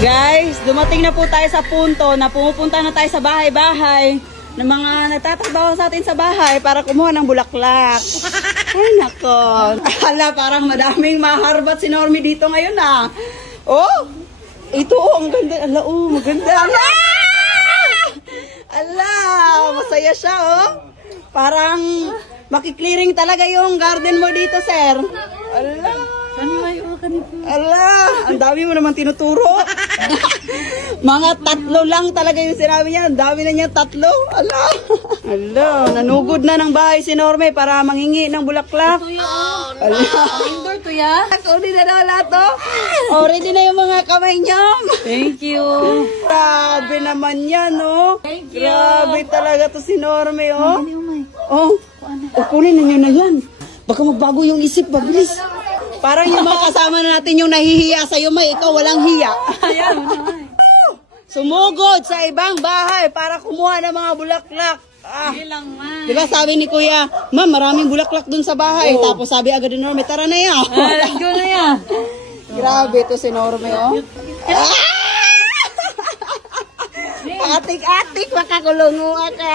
Guys, dumating na po tayo sa punto na pumupunta na tayo sa bahay-bahay ng mga nagtatrabaho sa atin sa bahay para kumuha ng bulaklak. Ay nako. Hala, parang madaming maharbat si Normie dito ngayon ah. Oh, ito oh, ang ganda. Ala, oh, maganda. Ala! Ala, masaya siya oh. Parang makiklearing talaga yung garden mo dito, sir. Ala. Ala, ang dami mo naman tinuturo. Mga 3 lang talaga yung sinabi niya. Ang dami na niya 3. Ala. Ala, nanugod na ng bahay si Normie para manghingi ng bulaklak. Ala. Indoor to ya? Ready na daw lahat to. Oh, ready na yung mga kamay niyo. Thank you. Grabe naman yan, oh. Thank you. Grabe talaga to si Normie, oh. Oh, kunin ninyo na yan. Baka magbago yung isip, babilis. Parang yung mga kasama na natin yung nahihiya sa'yo, may ikaw walang hiya. Sumugod sa ibang bahay para kumuha ng mga bulaklak. Ah. Diba sabi ni Kuya, ma'am, maraming bulaklak dun sa bahay. Oh. Tapos sabi agad ni Normie, tara na yan. Let's go na yan. Grabe to si Normie, oh. Atik-atik, makakulunguha ka.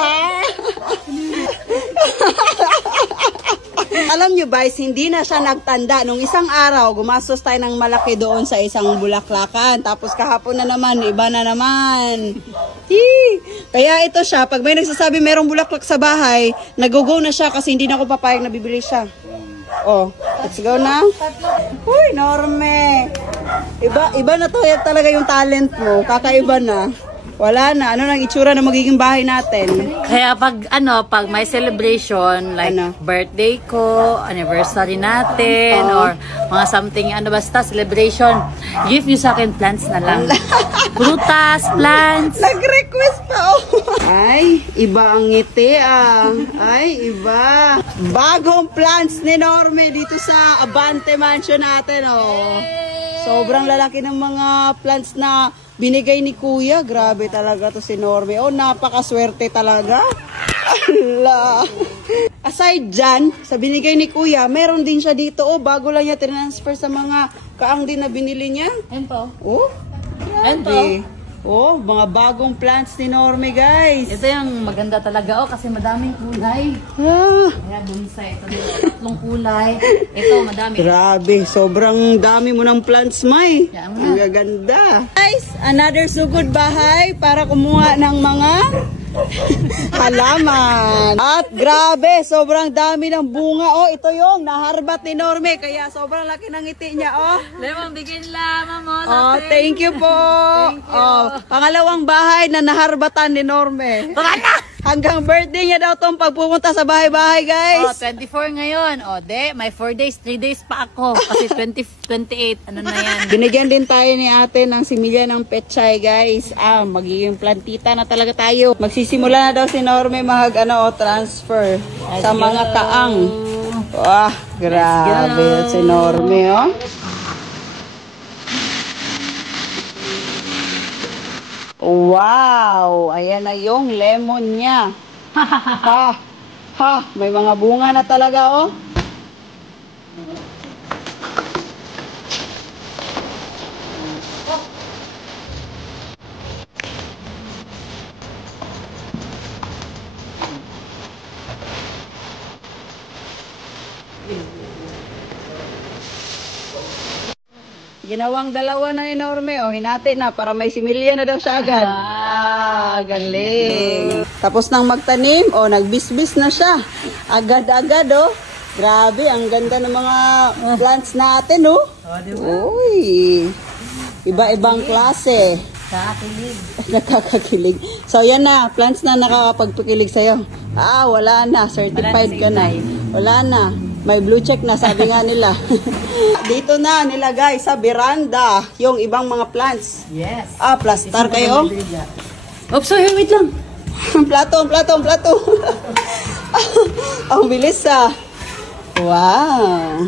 Alam nyo guys, hindi na siya nagtanda. Nung isang araw, gumastos tayo ng malaki doon sa isang bulaklakan. Tapos kahapon na naman, iba na naman. Kaya ito siya, pag may nagsasabi merong bulaklak sa bahay, nag-go na siya kasi hindi na ako papayag na bibili siya. Oh, let's go na. Uy, Normie. Iba na to, yan talaga yung talent mo. Kakaiba na. Wala na. Ano nang itsura na magiging bahay natin? Kaya pag may celebration, like birthday ko, anniversary natin, or mga something, basta celebration, give you sa akin plants na lang. Prutas, plants. Nag-request pa oh. Ay, iba ang ngiti ah. Ay, iba. Bagong plants ni Normie dito sa Abante Mansion natin oh. Sobrang lalaki ng mga plants na binigay ni Kuya. Grabe talaga to si Normie. Oh, napakaswerte talaga. Allah. Aside dyan, sa binigay ni Kuya, meron din siya dito. Oh, bago lang niya transfer sa mga kaang din na binili niya. Ento. Oh, grabe. Oh, mga bagong plants ni Normie, guys. Ito yung maganda talaga kasi madaming kulay. Ah. Kaya dun sa ito, 3 kulay. Ito, madami. Grabe, sobrang dami mo ng plants, May. Ang gaganda. Guys, another sugod bahay para kumuha ng mga halaman. At grabe, sobrang dami ng bunga. Oh, ito yung naharbat ni Normie. Kaya sobrang laki ng ngiti niya, oh. Lemon, bigyan lamang mo. Oh, thank you po. Thank you. Oh, pangalawang bahay na naharbatan ni Normie. Hanggang birthday niya daw tong pagpupunta sa bahay-bahay, guys. Oh, 24 ngayon. Oh, may 4 days, 3 days pa ako. Kasi 28, ano na yan. Binigyan din tayo ni ate ng similya ng pechay, guys. Ah, magiging plantita na talaga tayo. Magsisimula na daw si Normie transfer sa mga kaang. Wah, grabe si Normie, oh. Wow! Ayan na yung lemon niya. May mga bunga na talaga, oh. Ginawang dalawa na ni Normie. Oh, hinati na para may similya na daw siya agad. Ah, galing. Tapos nang magtanim, oh, nagbisbis na siya. Agad-agad, oh. Grabe, ang ganda ng mga plants natin, oh. Uy. Iba-ibang klase. Nakakakilig. Nakakakilig. So, yan na. Plants na nakakapagpakilig sa'yo. Ah, wala na. Certified ka na. Wala na. May blue check na, sabi nga nila. Dito na nilagay sa veranda yung ibang mga plants. Yes. Ah, plaster kayo? Oops, sorry, wait lang. Plato. Ang bilis ah. Wow.